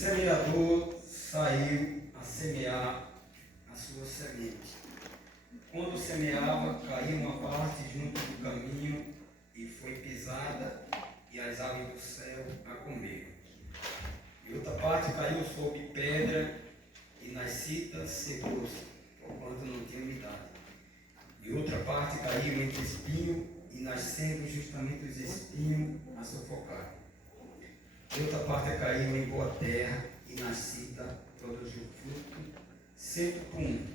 semeador saiu a semear a sua semente. Quando semeava, caiu uma parte junto do caminho e foi pisada, e as aves do céu a comeram. E outra parte caiu sobre pedra, e nas citas secou-se, porquanto não tinha umidade. E outra parte caiu entre espinho, e nascendo justamente os espinhos a sufocaram. E outra parte caiu em boa terra, e na cita produziu fruto, 100 por 1.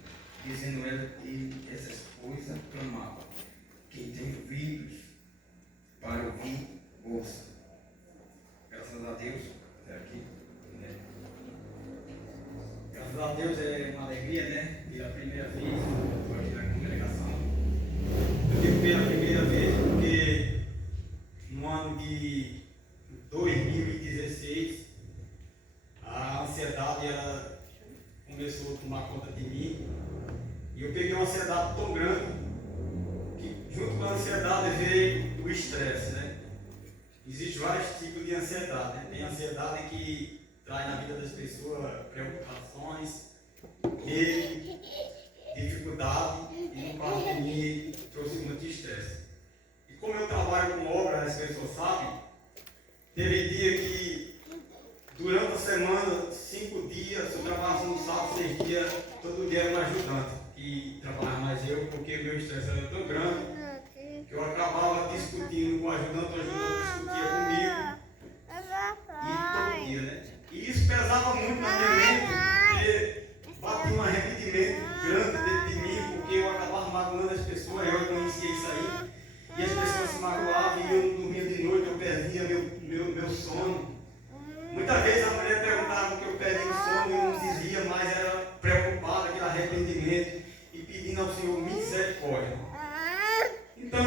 Dizendo ela que essas coisas clamava. Quem tem ouvidos para ouvir, ouça. Graças a Deus, até aqui. Né? Graças a Deus é uma alegria, né? Pela primeira vez, estou aqui na congregação. Eu digo pela primeira vez porque no ano de 2016 a ansiedade ela começou a tomar conta de mim. E eu peguei uma ansiedade tão grande que junto com a ansiedade veio o estresse, né? Existem vários tipos de ansiedade, né? Tem ansiedade que traz na vida das pessoas preocupações, medo, dificuldade, e no caso de mim trouxe muito estresse. E como eu trabalho com obra, as pessoas sabem, teve dia que durante a semana, 5 dias, eu trabalhava no sábado, 6 dias, todo dia era um ajudante. E trabalhava mais eu, porque meu estresse era tão grande que eu acabava discutindo com o ajudante discutia comigo. E todo dia, né? E isso pesava muito na minha mente, porque batia um arrependimento grande dentro de mim, porque eu acabava magoando as pessoas, eu conhecia isso aí. E as pessoas se magoavam e eu não dormia de noite, eu perdia meu sono. Muitas vezes a mulher perguntava que eu perdi o sono e eu não dizia, mas era preocupada, aquele arrependimento e pedindo ao Senhor misericórdia. Então,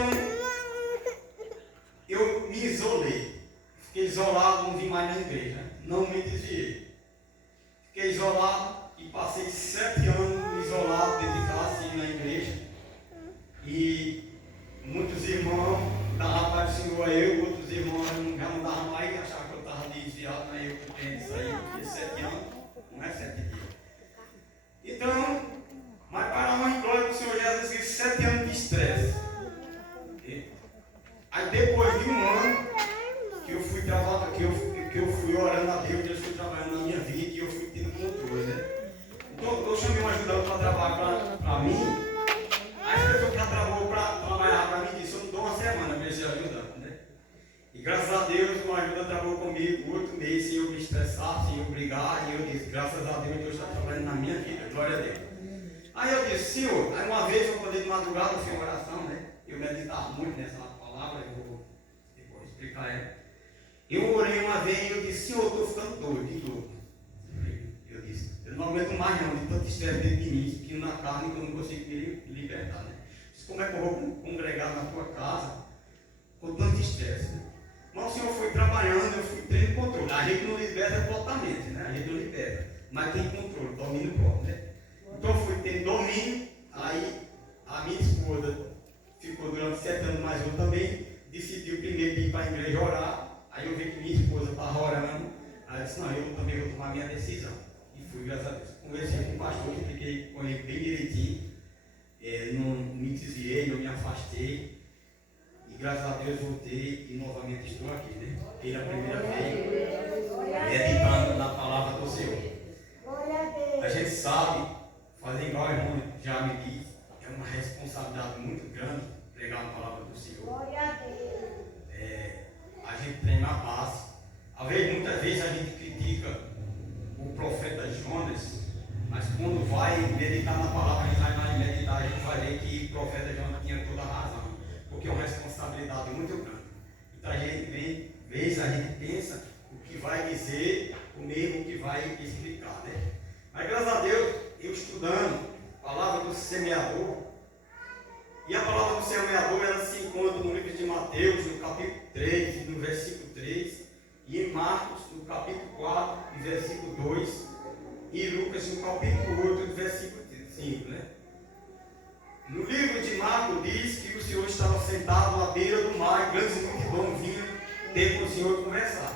eu me isolei. Fiquei isolado, não vim mais na igreja. Não me desviei. Fiquei isolado e passei 7 anos isolado dentro de casa, assim, na igreja. E muitos irmãos davam para o Senhor a eu, outros irmãos já não davam mais e achavam que eu estava desviado, mas eu compreendo isso aí, porque 7 anos não é 7 dias. Então, mas para a honra e glória do Senhor Jesus Cristo, 7 anos de estresse. Aí depois de um ano que eu fui trabalhando, que eu fui orando a Deus, Deus foi trabalhando na minha vida e eu fui tendo controle, né? Então eu chamei um ajudante para trabalhar para mim. Aí a pessoa que trabalhou para trabalhar para mim disse, eu não dou uma semana para esse ajudante, né? E graças a Deus o ajudante trabalhou comigo 8 meses sem eu me estressar, sem eu brigar, e eu disse, graças a Deus Deus está trabalhando na minha vida, glória a Deus. Aí eu disse, Senhor, aí uma vez eu acordei de madrugada sem oração, né? Eu meditava muito nessa palavra, eu vou depois explicar ela. Eu orei uma vez e eu disse, Senhor, eu estou ficando doido, de louco. Eu disse, eu não aguento mais não, de tanto estresse dentro de mim, que na carne que eu não consigo me libertar, né? Disse, como é que eu vou congregar na tua casa com tanto estresse, né? Mas o Senhor foi trabalhando, eu fui tendo controle. A gente não liberta totalmente, né? A gente não liberta, mas tem controle, domínio próprio, né? Então eu fui tendo domínio, aí a minha esposa ficou durante 7 anos, mais eu também, decidiu primeiro ir para a igreja orar, aí eu vi que minha esposa estava orando, aí eu disse, não, eu também vou tomar minha decisão. E fui, graças a Deus. Conversei com o pastor, expliquei com ele bem direitinho, não me desviei, não me afastei, e graças a Deus voltei e novamente estou aqui, né? Pela primeira vez, meditando na palavra do Senhor. A gente sabe, fazer igual o irmão já me diz, é uma responsabilidade muito grande pregar a palavra do Senhor. A gente treina a base. Muitas vezes a gente critica o profeta Jonas, mas quando vai meditar na palavra, a gente vai meditar, a gente vai ver que o profeta Jonas tinha toda a razão, porque é uma responsabilidade muito grande. Então a gente pensa o que vai dizer, o mesmo que vai explicar, né? Mas graças a Deus, eu estudando a palavra do semeador, e a palavra do semeador ela se encontra no livro de Mateus, no capítulo 3, no versículo 3, e em Marcos, no capítulo 4, no versículo 2, e em Lucas, no capítulo 8, no versículo 5, né? No livro de Marcos diz que o Senhor estava sentado à beira do mar, e grandes multidões vinham ter com o Senhor conversar.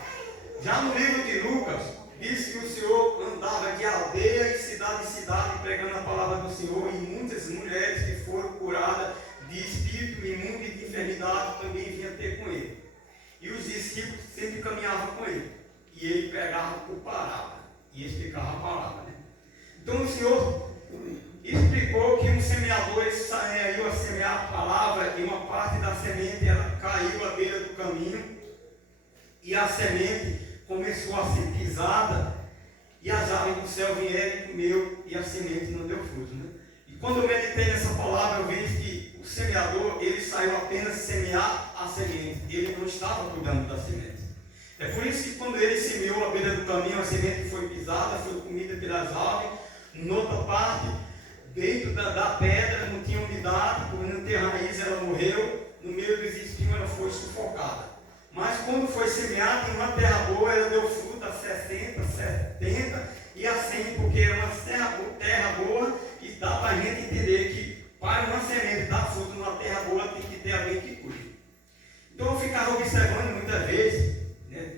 Já no livro de Lucas, diz diz que o Senhor andava de aldeia em cidade pregando a palavra do Senhor, e muitas mulheres que foram curadas de espírito imundo e de enfermidade também vinham ter com ele. E os discípulos sempre caminhavam com ele. E ele pregava por palavra. E explicava a palavra. Né? Então o Senhor explicou que um semeador saiu a semear a palavra, e uma parte da semente ela caiu à beira do caminho. E a semente começou a ser pisada. E as aves do céu vieram e comeu. E a semente não deu fruto. Né? E quando eu meditei nessa palavra, eu vejo que o semeador, ele saiu apenas semear a semente. Ele não estava cuidando da semente. É por isso que quando ele semeou à beira do caminho, a semente foi pisada, foi comida pelas aves. Noutra parte, dentro da pedra, não tinha umidade, por não ter raiz, ela morreu. No meio dos espinhos, ela foi sufocada. Mas quando foi semeada em uma terra boa, ela deu fruto a 60, 70 e a 100, porque é uma terra boa, e dá para a gente entender que para uma semente dar fruto numa terra boa, tem que ter alguém que cuide. Então eu ficava observando muitas vezes, né,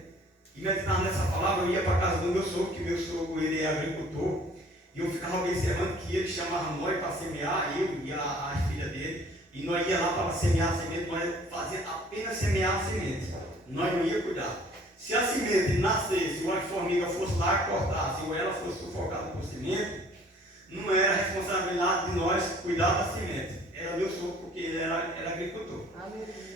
e meditava nessa palavra. Eu ia para a casa do meu sogro, que meu sogro ele é agricultor, e eu ficava observando que ele chamava nós para semear, eu e a filha dele, e nós ia lá para semear a semente. Nós fazia apenas semear a semente, nós não ia cuidar. Se a semente nascesse, ou a formiga fosse lá e cortasse, ou ela fosse sufocada por semente, não era responsabilidade de nós cuidar da semente, era meu sogro, porque ele era agricultor.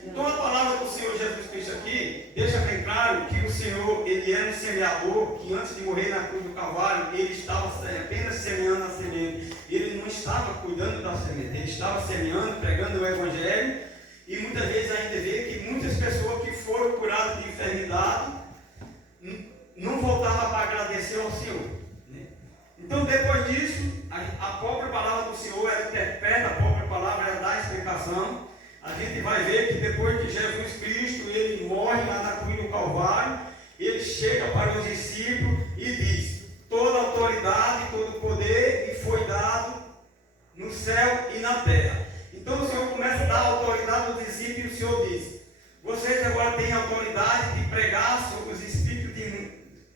Então a palavra do Senhor Jesus Cristo aqui deixa bem claro que o Senhor, ele era um semeador, que antes de morrer na cruz do Calvário, ele estava apenas semeando a semente. Ele não estava cuidando da semente, ele estava semeando, pregando o Evangelho. E muitas vezes ainda vê que muitas pessoas que foram curadas de enfermidade não voltavam para agradecer ao Senhor. Né? Então depois disso, a própria palavra do Senhor, ela interpreta, a própria palavra, ela dá a explicação. A gente vai ver que depois que Jesus Cristo, ele morre lá na cruz do Calvário, ele chega para os discípulos e diz: toda autoridade, todo poder me foi dado no céu e na terra. Então o Senhor começa a dar autoridade aos discípulos, e o Senhor diz: vocês agora têm autoridade de pregar sobre os espíritos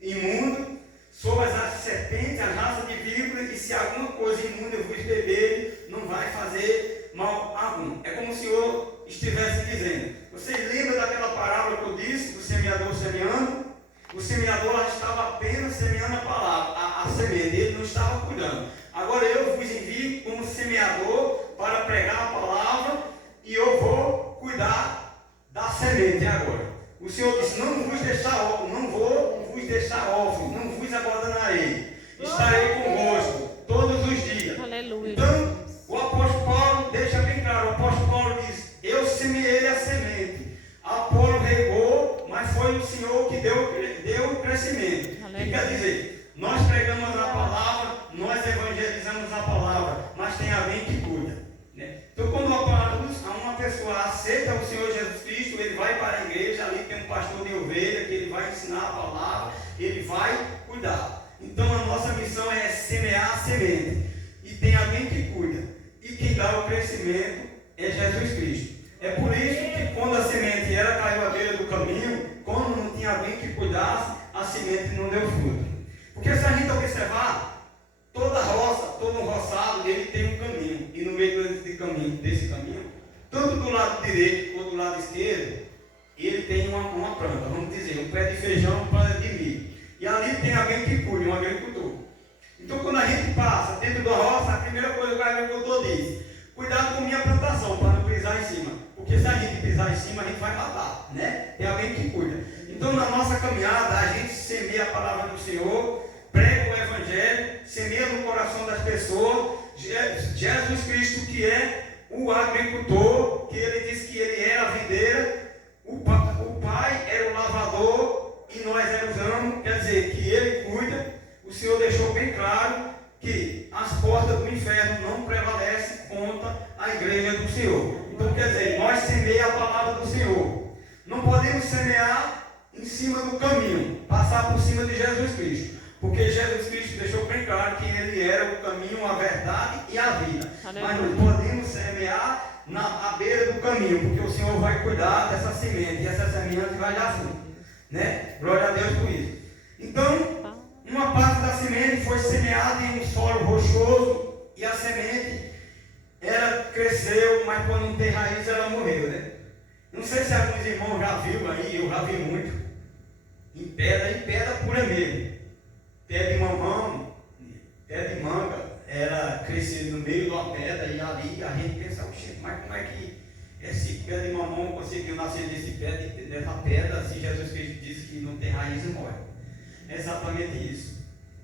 imundos, sobre as serpentes, as raças de víboras, e se alguma coisa imunda vos beber, não vai fazer mal algum. É como o Senhor estivesse dizendo. Vocês lembram daquela parábola que eu disse, do semeador semeando? O semeador estava apenas semeando a palavra, a semente, ele não estava cuidando. Agora eu vos envio como semeador para pregar a palavra, e eu vou cuidar da semente agora. O Senhor disse: não vou vos deixar órfãos, não vos abandonarei, estarei convosco todos os dias. Aleluia. Então, o apóstolo Paulo deixa bem claro. O apóstolo Paulo diz: eu semeei a semente, Apolo regou, mas foi o Senhor que deu o crescimento. O que quer dizer? Nós pregamos a palavra, nós evangelizamos a palavra, mas tem alguém que cuida. Né? Então, quando uma pessoa aceita o Senhor Jesus Cristo, ele vai para a igreja, ali tem um pastor de ovelha, que ele vai ensinar a palavra, ele vai cuidar. Então, a nossa missão é semear a semente, e tem alguém que cuida, e quem dá o crescimento é Jesus Cristo. É por isso que quando a semente caiu à beira do caminho, quando não tinha alguém que cuidasse, a semente não deu fruto. Porque se a gente observar, toda roça, todo um roçado, ele tem um caminho. E no meio desse caminho, tanto do lado direito quanto do lado esquerdo, ele tem uma planta, vamos dizer, um pé de feijão, um pé de milho. E ali tem alguém que cuida, um agricultor. Então quando a gente passa dentro da roça, a primeira coisa que o agricultor diz: cuidado com minha plantação, para não pisar em cima. Porque se a gente pisar em cima, a gente vai matar, né? Tem alguém que cuida. Então, na nossa caminhada, a gente semeia a palavra do Senhor, prega o Evangelho, semeia no coração das pessoas. Jesus Cristo, que é o agricultor, que ele disse que ele era a videira, o Pai era o lavador e nós éramos ramos, quer dizer, que ele cuida. O Senhor deixou bem claro que as portas do inferno não prevalecem contra a igreja do Senhor. Então, quer dizer, nós semeamos a palavra do Senhor. Não podemos semear em cima do caminho, passar por cima de Jesus Cristo. Porque Jesus Cristo deixou bem claro que ele era o caminho, a verdade e a vida. Mas não podemos semear à beira do caminho, porque o Senhor vai cuidar dessa semente, e essa semente vai dar fruto. Né? Glória a Deus por isso. Então, Uma parte da semente foi semeada em um solo rochoso e a semente, ela cresceu, mas quando não tem raiz, ela morreu, né? Não sei se alguns irmãos já viram aí, eu já vi muito, em pedra pura mesmo. Pé de mamão, pé de manga, era crescer no meio de uma pedra e ali a gente pensava, mas como é que esse pé de mamão conseguiu nascer dessa pedra, se Jesus Cristo disse que não tem raiz e morre? É exatamente isso.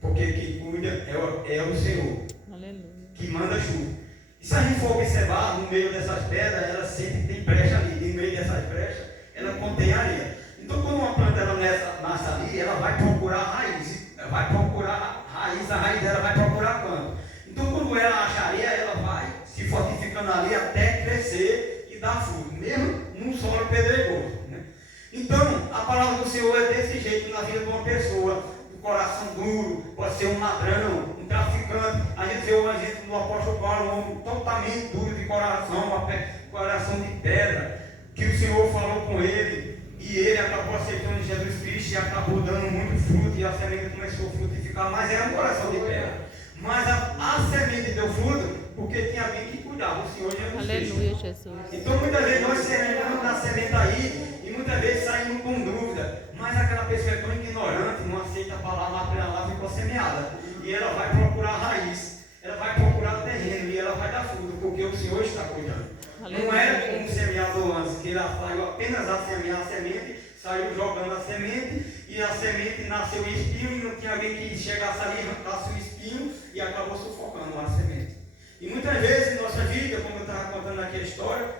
Porque quem cuida é o Senhor. Aleluia. Que manda chuva. E se a gente for observar, no meio dessas pedras, ela sempre tem brecha ali. E no meio dessas brechas, ela contém areia. Então, quando uma planta ela nasce ali, ela vai procurar raiz. Ela vai procurar raiz, a raiz dela vai procurar canto. Então, quando ela acha areia, ela vai se fortificando ali até crescer e dar fruto, mesmo num solo pedregoso, né? Então, a palavra do Senhor é desse jeito na vida de uma pessoa. Coração duro, pode ser um ladrão, um traficante. A gente vê o exemplo do apóstolo Paulo, um homem totalmente duro de coração, coração de pedra, que o Senhor falou com ele, e ele acabou aceitando Jesus Cristo e acabou dando muito fruto, e a semente começou a frutificar, mas era um coração de pedra. Mas a semente deu fruto porque tinha alguém que cuidava, o Senhor Jesus Cristo. Aleluia, Jesus. Então muitas vezes nós semeamos na semente aí, e muitas vezes saímos com dúvida, mas aquela pessoa é tão ignorante, não aceita a palavra, ela ficou semeada, e ela vai procurar raiz, ela vai procurar terreno, e ela vai dar fruto, porque o Senhor está cuidando. Aleluia. Não era como um semeador antes, que ele saiu apenas a semear a semente, saiu jogando a semente, e a semente nasceu espinho, e não tinha alguém que chegasse ali, arrancasse o espinho, e acabou sufocando a semente. E muitas vezes em nossa vida, como eu estava contando aqui a história,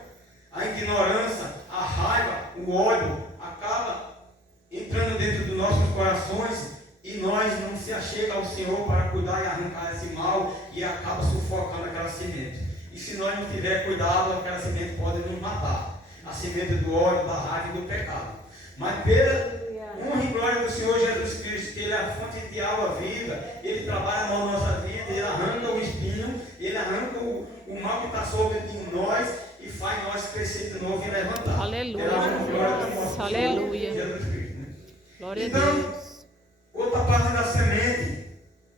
a ignorância, a raiva, o ódio, acaba entrando dentro dos nossos corações e nós não se achega ao Senhor para cuidar e arrancar esse mal e acaba sufocando aquela semente. E se nós não tiver cuidado, aquela semente pode nos matar. A semente do ódio, da raiva e do pecado. Mas pela honra e glória do Senhor Jesus Cristo, que Ele é a fonte de água viva, Ele trabalha na nossa vida, Ele arranca o espinho, Ele arranca o mal que está sobre nós e faz nós crescer de novo e levantar. Aleluia. Aleluia. Jesus Cristo, né? Glória então, a Deus. Outra parte da semente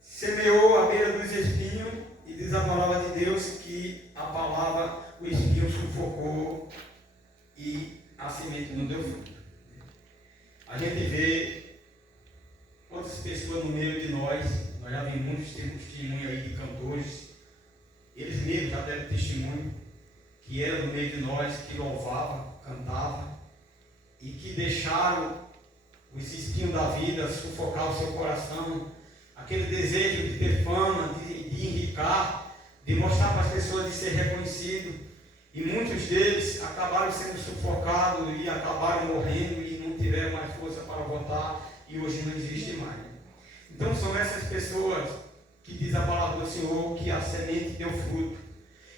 semeou à beira dos espinhos e diz a palavra de Deus que a palavra, o espinho sufocou e a semente não deu fruto. A gente vê quantas pessoas no meio de nós já vimos muitos testemunhos aí de cantores, eles mesmos já deram testemunho, que era no meio de nós, que louvava, cantava, e que deixaram os espinhos da vida sufocar o seu coração, aquele desejo de ter fama, de enricar, de mostrar para as pessoas de ser reconhecido, e muitos deles acabaram sendo sufocados e acabaram morrendo e não tiveram mais força para voltar e hoje não existe mais. Então são essas pessoas que diz a palavra do Senhor que a semente deu fruto.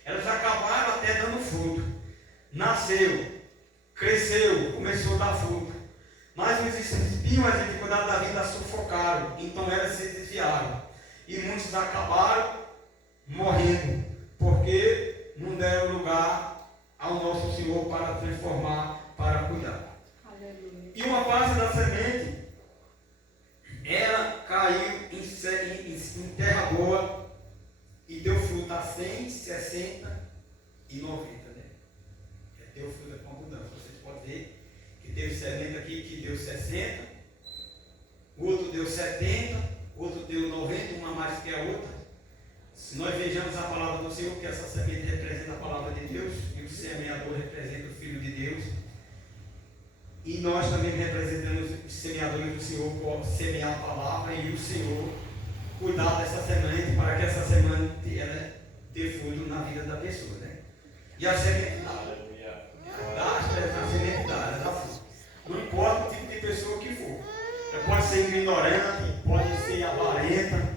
Elas acabaram até dando fruto. Nasceu, cresceu, começou a dar fruto. Mas os espinhos, as dificuldades da vida sufocaram, então elas se desviaram. E muitos acabaram morrendo, porque não deram lugar ao nosso Senhor para transformar, para cuidar. Aleluia. E uma parte da semente, ela caiu em terra boa e deu fruto a 100, 60 e 90. Né? Deu fruto com abundância. Vocês podem ver que teve semente aqui que deu 60, o outro deu 70, o outro deu 90, uma mais que a outra. Se nós vejamos a palavra do Senhor, que essa semente representa a palavra de Deus, e o semeador representa o Filho de Deus, e nós também representamos os semeadores do Senhor por semear a palavra, e o Senhor cuidar dessa semente, para que essa semente ela dê fruto na vida da pessoa, né? E a semente a semente dá fruto. Não importa o tipo de pessoa que for. Ela pode ser ignorante, pode ser avarenta,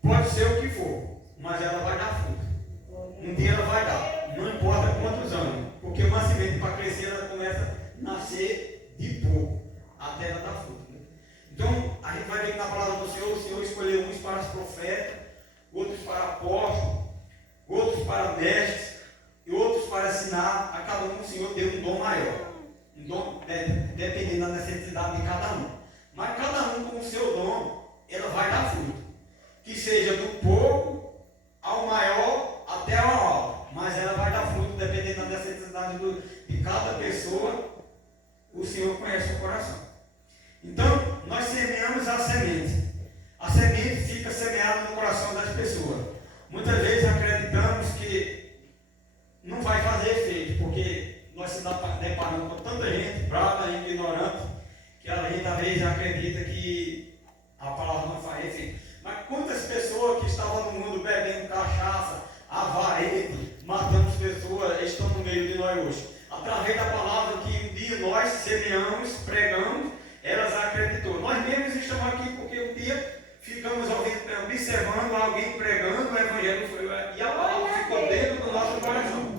pode ser o que for, mas ela vai dar fruto. Um dia ela vai dar, não importa quantos anos, porque uma semente para crescer ela começa a nascer de pouco, até ela dar fruto. Né? Então, a gente vai ver que na palavra do Senhor, o Senhor escolheu uns para os profetas, outros para apóstolos, outros para mestres, e outros para ensinar. A cada um o Senhor deu um dom maior, um dom dependendo da necessidade de cada um. Mas cada um com o seu dom, ela vai dar fruto. Que seja do pouco ao maior até ao alto. Mas ela vai dar fruto, dependendo da necessidade de cada pessoa. O Senhor conhece o coração. Então, nós semeamos a semente. A semente fica semeada no coração das pessoas. Muitas vezes acreditamos que não vai fazer efeito, porque nós se deparamos com tanta gente brava e ignorante, que a gente às vezes acredita que a palavra não faz efeito. Mas quantas pessoas que estavam no mundo bebendo cachaça, avarente, matando as pessoas, estão no meio de nós hoje? Através da palavra que um dia nós semeamos, pregamos, elas acreditou. Nós mesmos estamos aqui porque um dia ficamos observando alguém pregando o Evangelho e a palavra ficou dentro do nosso coração.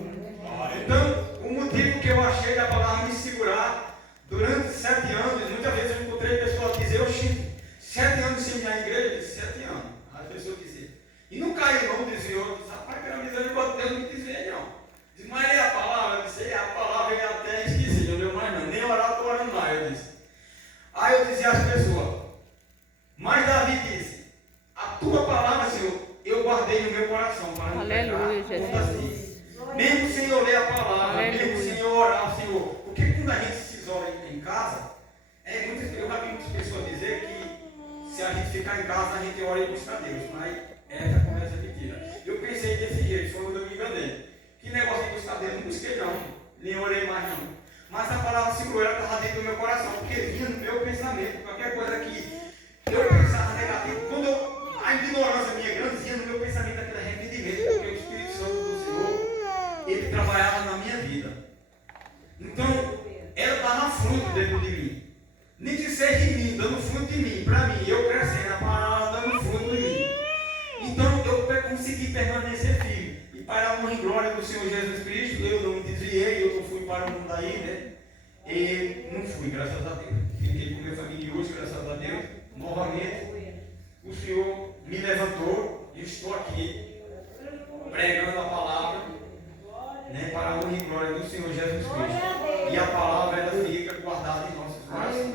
Então, o motivo que eu achei da palavra me segurar durante 7 anos, muitas vezes eu encontrei pessoas que diziam, Chico, 7 anos sem ir na igreja, eu disse, 7 anos. As pessoas diziam. E não caiu não, dizia eu, disse, rapaz, que era misericórdia de Deus, não quis ver não. Disse, mas é a palavra? Eu disse, é a palavra, eu até esqueci, não deu mais não, nem orar, estou orando mais, eu disse. Aí eu dizia às pessoas, mas Davi disse, a tua palavra, Senhor, eu guardei no meu coração para não pecar. Aleluia, Jesus. Mesmo sem eu ler a palavra, Aleluia. mesmo sem eu orar, Senhor. Porque quando a gente se isola em casa, eu já vi muitas pessoas dizer que se a gente ficar em casa, a gente ora e busca Deus. Mas essa conversa é mentira. Eu pensei desse jeito, foi quando eu me enganei. Que negócio de buscar Deus? Não busquei não, nem orei mais não. Mas a palavra segurou, ela estava dentro do meu coração, porque vinha no meu pensamento, qualquer coisa que eu pensava negativo. Quando a ignorância minha grande vinha no meu pensamento aquele arrependimento, porque o Espírito Santo do Senhor, ele trabalhava na minha vida. Então, ela dava fruto dentro de mim. Nem que seja em mim, dando fruto em mim, para mim, eu crescendo, a palavra dando fruto em mim. Então, eu consegui permanecer firme. E para a honra e glória do Senhor Jesus Cristo, eu não me desviei, eu não fui para o mundo aí, né? E não fui, graças a Deus. Fiquei com minha família hoje, graças a Deus. Novamente, o Senhor me levantou e estou aqui pregando a palavra, né, para a honra e glória do Senhor Jesus Cristo. E a palavra ela fica guardada em nossos corações.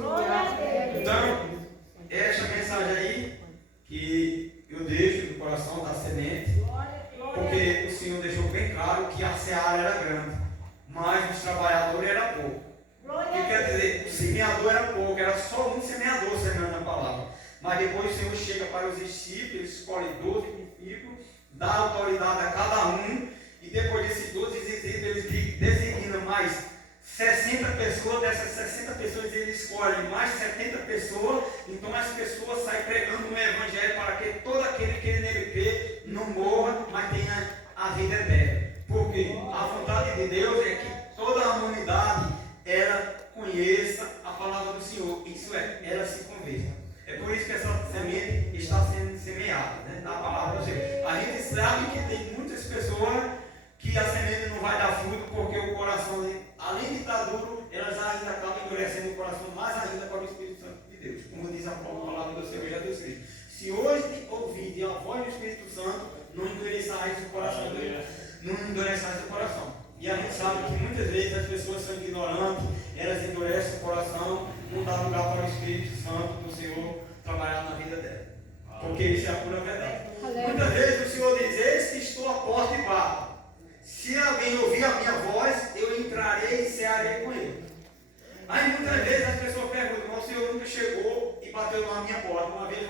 Então, esta mensagem aí que eu deixo no coração da semente, porque o Senhor deixou bem claro que a seara era grande, mas os trabalhadores eram poucos. O que quer dizer? O semeador era pouco, era só um semeador semeando a palavra. Mas depois o Senhor chega para os discípulos, ele escolhe 12 discípulos, dá autoridade a cada um, e depois desses 12 discípulos, ele designa mais 60 pessoas, dessas 60 pessoas ele escolhe mais 70 pessoas, então as pessoas saem pregando o Evangelho para que todo aquele que nele crê não morra, mas tenha a vida eterna. Porque a vontade de Deus é que toda a humanidade ela conheça a palavra do Senhor, isso é, ela se converta. É por isso que essa semente está sendo semeada, né, na palavra do Senhor. A gente sabe que tem muitas pessoas que a semente não vai dar fruto porque o coração, além de estar duro, elas ainda acabam endurecendo o coração mais ainda para o Espírito Santo de Deus. Como diz a palavra do Senhor Jesus Cristo. Se hoje ouvirem a voz do Espírito Santo, não endureçais o coração dele. Não endureçais o coração. E a gente sabe que muitas vezes as pessoas são ignorantes, elas endurecem o coração, não dá lugar para o Espírito Santo do Senhor trabalhar na vida dela. Porque isso é a pura verdade. Muitas vezes o Senhor diz, eis que estou à porta e bato. Se alguém ouvir a minha voz, eu entrarei e cearei com ele. Aí muitas vezes as pessoas perguntam, mas o Senhor nunca chegou e bateu na minha porta. Uma vez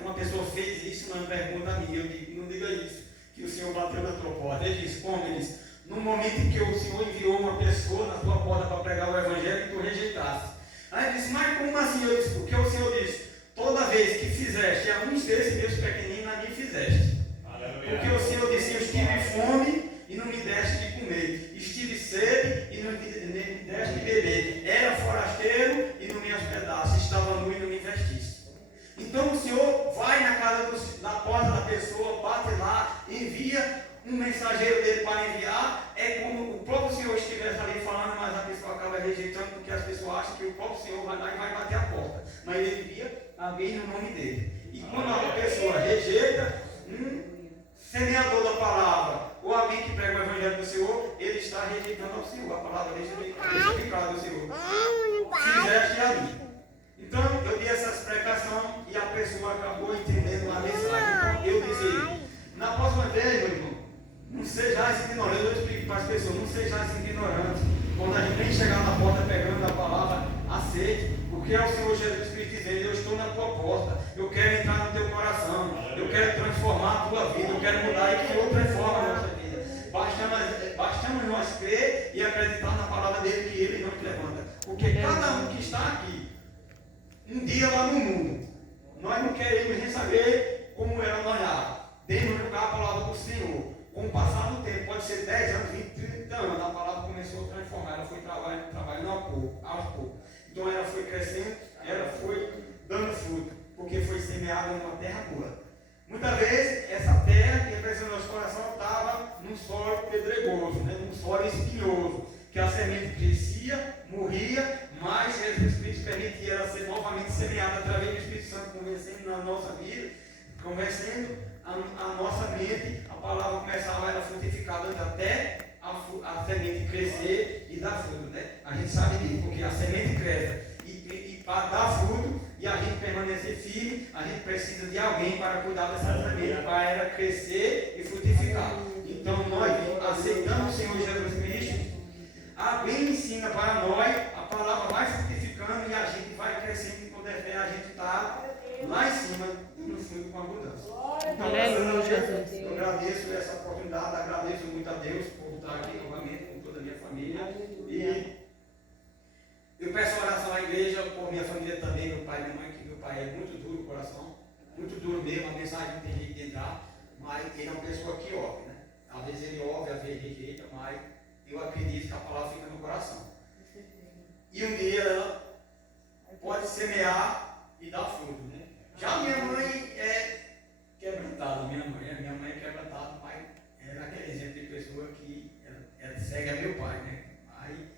uma pessoa fez isso, uma pergunta a mim, eu digo, não diga isso, que o Senhor bateu na tua porta. Ele disse, como? Ele disse, no momento em que o Senhor enviou uma pessoa na tua porta para pregar o Evangelho e tu rejeitaste. Aí ele disse, mas como assim? Eu disse, porque o Senhor disse, toda vez que fizeste a uns desses meus pequeninos, a mim fizeste. Porque o Senhor disse, eu estive fome e não me deste de comer, estive sede e não me deste de beber, era forasteiro e não me hospedaste, estava nu e não me vestiste. Então o Senhor vai na casa na porta da pessoa, bate lá, envia um mensageiro dele para enviar, é como o próprio Senhor estivesse ali falando, mas a pessoa acaba rejeitando porque as pessoas acham que o próprio Senhor vai lá e vai bater a porta. Mas ele envia alguém no nome dele. E quando a pessoa rejeita, semeador da palavra, ou alguém que prega o Evangelho do Senhor, ele está rejeitando ao Senhor. A palavra deixa bem clara do Senhor. Fizeste a mim. Então, eu li essa explicação e a pessoa acabou entendendo a mensagem. Então eu disse, na próxima vez, meu irmão, não sejais ignorantes. Eu explico para as pessoas, não sejais ignorantes. Quando a gente vem chegar na porta pegando a palavra, aceite, porque é o Senhor Jesus Cristo dizendo, eu estou na tua porta, eu quero entrar no teu coração, eu quero transformar a tua vida, eu quero mudar e que eu transforma a nossa vida. Bastamos nós crer e acreditar na palavra dele que ele nos levanta. Porque cada um que está aqui, um dia lá no mundo, nós não queremos nem saber como era nós lá. Devemos jogar a palavra do Senhor. Com o passar do tempo, pode ser 10 anos, 20, 30 anos, a palavra começou a transformar, ela foi trabalhando aos poucos. Então ela foi crescendo, ela foi dando fruto, porque foi semeada numa terra boa. Muitas vezes, essa terra que apareceu no nosso coração estava num solo pedregoso, né? Num solo espinhoso, que a semente crescia, morria, mas Jesus Cristo permitia ela ser novamente semeada através do Espírito Santo, convencendo na nossa vida, convencendo a nossa mente, a palavra começava a frutificar até a semente crescer e dar fruto, né? A gente sabe disso, porque a semente cresce e para dar fruto e a gente permanecer firme, a gente precisa de alguém para cuidar dessa semente, para ela crescer e frutificar. Então nós aceitamos o Senhor Jesus Cristo, alguém ensina para nós, a palavra vai frutificando e a gente vai crescendo e quando é fé a gente está lá em cima, no fruto com abundância. Então, eu agradeço essa oportunidade, agradeço muito a Deus por estar aqui novamente com toda a minha família. E eu peço oração à igreja, por minha família também, meu pai e minha mãe, que meu pai é muito duro o coração, muito duro mesmo, a mensagem não tem jeito de entrar, mas ele é uma pessoa que ouve, né? Às vezes ele ouve, às vezes rejeita, mas eu acredito que a palavra fica no coração. E um dia ela pode semear e dar fruto, né? Já minha mãe é quebrantada, minha mãe é quebrantada, mas era aquele exemplo de pessoa que ela segue a meu pai, né? Aí,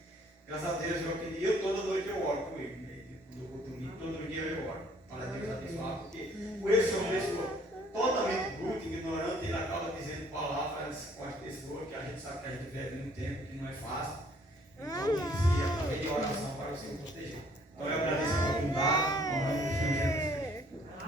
graças a Deus, eu toda noite eu oro com ele, né? Quando eu vou dormir, todo dia eu oro, para Deus abençoar, porque com ele sou uma pessoa totalmente bruta, ignorante, ele acaba dizendo palavras com as pessoas que a gente sabe que a gente vive num tempo que não é fácil, então eu dizia através de oração para o Senhor proteger. Então eu agradeço a oportunidade, no nome do Senhor Jesus.